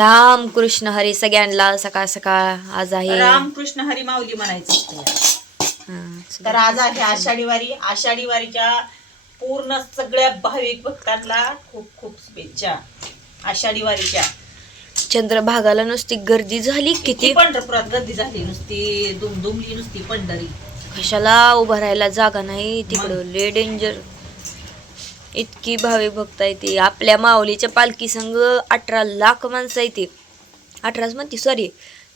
राम कृष्ण हरी सगळ्यांना सकाळ सकाळ आज आहे रामकृष्ण हरी माऊली म्हणायचं तर आज आहे आषाढी वारी. आषाढी वारीच्या पूर्ण सगळ्या भाविक भक्तांना खूप खूप शुभेच्छा आषाढी वारीच्या. चंद्रभागाला नुसती गर्दी झाली किती. पंढरपुरात गर्दी झाली नुसती दुमदुमली नुसती पंढरी. कशाला उभं राहायला जागा नाही तिकडं लय डेंजर. इतकी भाविक भक्त आहे ती. आपल्या माऊलीच्या पालखी संघ 18 लाख माणसं आहे ती. 18 म्हणते सॉरी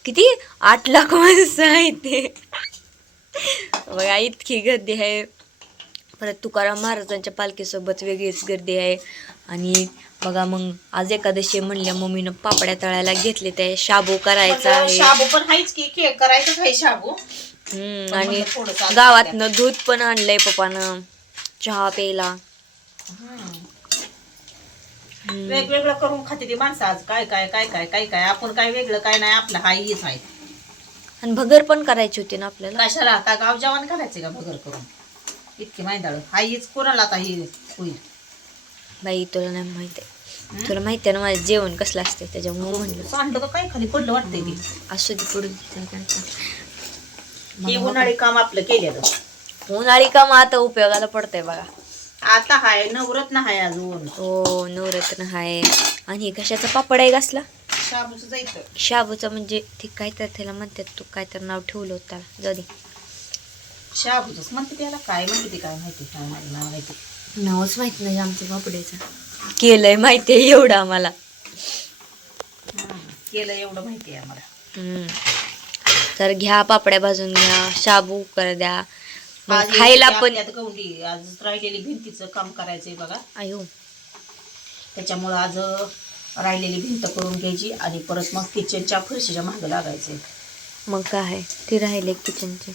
किती 8 लाख माणसं आहे ते. बघा इतकी गर्दी आहे. परत तुकाराम महाराजांच्या पालखीसोबत वेगळीच गर्दी आहे. आणि बघा मग आज एकादशी म्हणल्या मम्मीनं पापड्या तळायला घेतले ते शाबू करायचा आहे. शाबू पण हायच की करायचं आहे शाबू. आणि गावातनं दूध पण आणलंय पप्पानं चहा प्यायला. वेगवेगळं करून खाते ती माणसं आज. काय काय काय काय काय काय आपण काय वेगळं काय नाही आपलं हाईच आहे. आणि भगर पण करायची होती ना आपल्याला. कशाला आता गाव जेवण करायचे का भगर करून इतकी मैदाळ हाईच कोणाला आता ही होईल. बाई तुला नाही माहिती आहे. तुला माहिती आहे ना माझं जेवण कसलं असते त्याच्यामुळे म्हणलं सांडलं तर काय खाली पडलं वाटतंय ते. असू दे पडून हे उन्हाळी काम आपलं केलेलं. उन्हाळी काम आता उपयोगाला पडतंय बघा. आता हाय नवरत्न हाय अजून. हो नवरत्न आहे. आणि कशाचा पापड आहे कसला शाबूचं जायचं. शाबूचं म्हणजे ते काय तर त्याला म्हणतात तू काय तर नाव ठेवलं होतं त्याला. जाऊ दे शाबूच म्हणते त्याला काय म्हणते ते काय माहिती काय नाही नाव माहिती. नावच माहित नाही आमचं पापड्याचं. केलंय माहितीये एवढं आम्हाला. केलं एवढं माहिती आहे आम्हाला. तर घ्या पापड्या भाजून घ्या शाबू कर द्या. आज खायला पण गौंडी आज राहिलेली भिंतीचं काम करायचंय बघा. आयो त्याच्यामुळं आज राहिलेली भिंत करून घ्यायची आणि परत मग किचनच्या फरशीच्या मागं लागायचंय. मग काय ती राहिले किचनचे.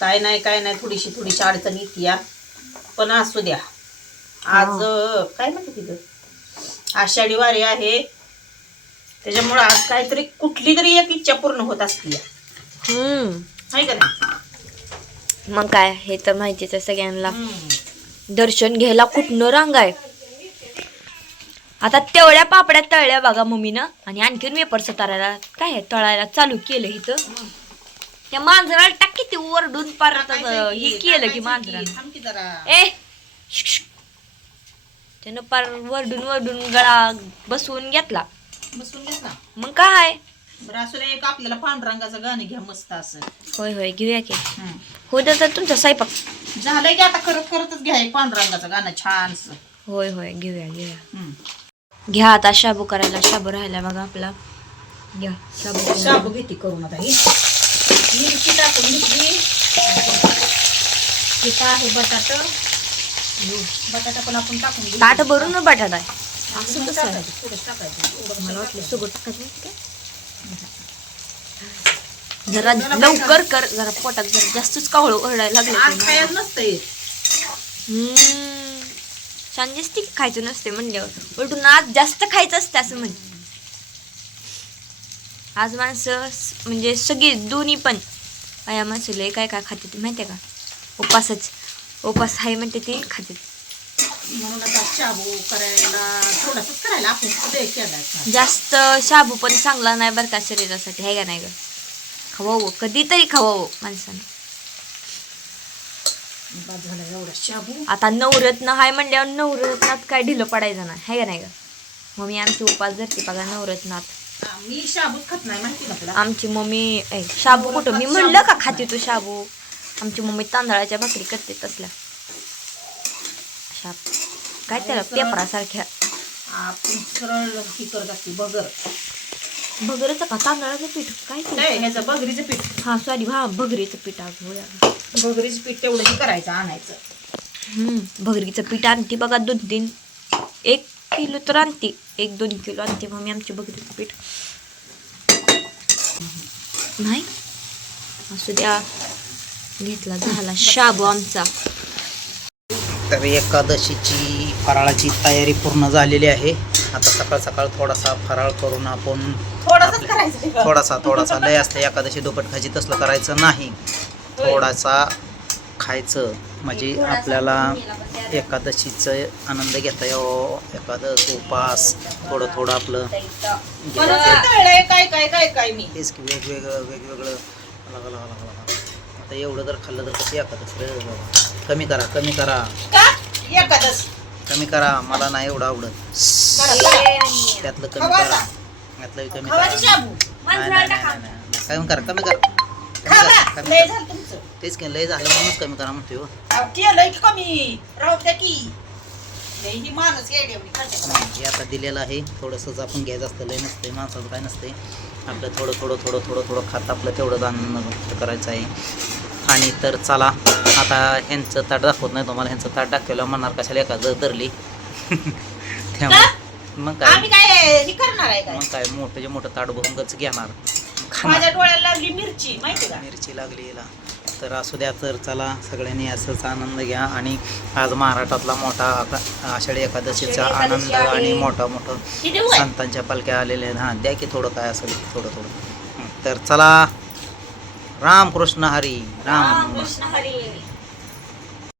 काय नाही थोडीशी अडचण येते पण असू द्या. आज काय म्हणते तिथं आषाढी वारी आहे त्याच्यामुळं आज काहीतरी कुठली तरी एक इच्छा पूर्ण होत असते. आहे का नाही. मग काय हे तर माहितीच आहे सगळ्यांना. दर्शन घ्यायला कुठनं रांग आहे. आता तेवढ्या पापड्या तळल्या बघा मम्मीनं. आणि आणखीन वेपर्स तळायला काय तळायला चालू केलं इथं. त्या मांजराला टाक किती वरडून पार हे केलं की मांजरानं ए त्यानं पार वरडून गळा बसवून घेतला. मग काय बरं असं एक आपल्याला पांडुरंगाचं गाणं घ्या मस्त असं. होय घेऊया की. हो तर तुमचा स्वयंपाक झालंय की आता करतच घ्या एक पांडुरंगाचं गाणं छान. होय घेऊया घ्या आता शाबू करायला. शाबू राहिला बघा आपला. घ्या शाबू घेते करून आता. ही मिरची टाकून घेतली. तिथं आहे बटाटा पण आपण टाकून घेऊ. ताट भरून ना बटाटा आहे. असं कसं आहे. टाकायचं मला वाटलं सगळं टाकायचं. जरा लवकर कर. जरा पोटात जरा जास्तच कावळ ओरडायला लागलं. खायला नसतंय. छान जास्त खायचं नसते म्हणल्यावर उलटून आज जास्त खायचं असते असं म्हण. आज माणसं म्हणजे सगळी दोन्ही पण या माणसाला काय खाते ते माहितीये का. उपास आहे म्हणते ते खाते. म्हणून आता शाबू करायला थोडासाच करायला आपण जास्त शाबू पण चांगला नाही बरं का शरीरासाठी. आहे का नाही ग. खावावं कधीतरी खावावं माणसानं. एवढा शाबू. आता नवरत्न हाय म्हणल्यावर नवरत्नात काय ढिलं पडायचं नाही. आहे का नाही ग. मम्मी आमची उपास धरते बघा नवरत्नात. मी शाबूच खात नाही माहिती ना. आमची मम्मी शाबू कुठं मी म्हणलं का खाते तू शाबू. आमची मम्मी तांदळाच्या भाकरी करते तसल्या शाब काय त्याला पेपरासारख्या. आपण सरळ ही करत असते भगरीचं का तांदळाचं पीठ काय ह्याचं बगरीचं पीठ. हा सॉरी भगरीचं पीठ. बगरीचं पीठ तेवढं करायचं आणायचं. भगरीचं पीठ आणते बघा 2-3 1 किलो तर आणते. 1-2 किलो आणते मम्मी आमची भगरीचं पीठ. नाही असू द्या. घेतला झाला शाबू आमचा. तर एकादशीची फराळाची तयारी पूर्ण झालेली आहे. आता सकाळ सकाळ थोडासा फराळ करून आपण थोडासा लय असतं एकादशी दुप्पट खायची तसलं करायचं नाही. थोडासा खायचं म्हणजे आपल्याला एकादशीचं आनंद घेता यावं. एकादश उपास थोडं थोडं आपलं मला घ्यायचं. तळलंय काय काय काय काय मी हेच की वेगवेगळं आता एवढं जर खाल्लं तर कसं एकादश रे बाबा. कमी करा का एकादश कमी करा. मला नाही एवढं आवडत. त्यातलं कमी खवा करा. का? त्यातलं कमी खवाची करा. शाबू कमी करा कमी करा खावा कमी लय करा. झालं तुमचं तेच की लय झालं म्हणूनच कमी करा म्हणते हो. अहो, केलंय की कमी राहू द्या की लय ही माणूस येड्यावानी खाते बघा. हे आता दिलेलं आहे. थोडंसंच आपण घ्यायचं असतं. लय नसते माणसाचं काय नसते. आपलं थोडं खात आपलं तेवढं अन्न व्यक्त करायचं आहे. आणि तर चला आता ह्यांचं ताट दाखवत नाही तुम्हाला. ह्यांचं ताट दाखवलं म्हणणार कशाला एखादं धरली त्यामुळे मग आम्ही काय काय हे करणार आहे काय मग काय मोठं ताट भरून गच घेणार. माझ्या डोळ्याला लागली मिरची माहिती का मिरची लागली याला. तर असू द्या. तर चला सगळ्यांनी असंच आनंद घ्या. आणि आज महाराष्ट्रातला मोठा आषाढी एकादशीचा आषाढी एकादशी आनंद आणि आहे. मोठं किती वय? संतांच्या पालख्या आलेल्या आहेत. हां द्या की थोडं काय असेल थोडं. तर चला. रामकृष्ण हरी राम. कृष्ण हरी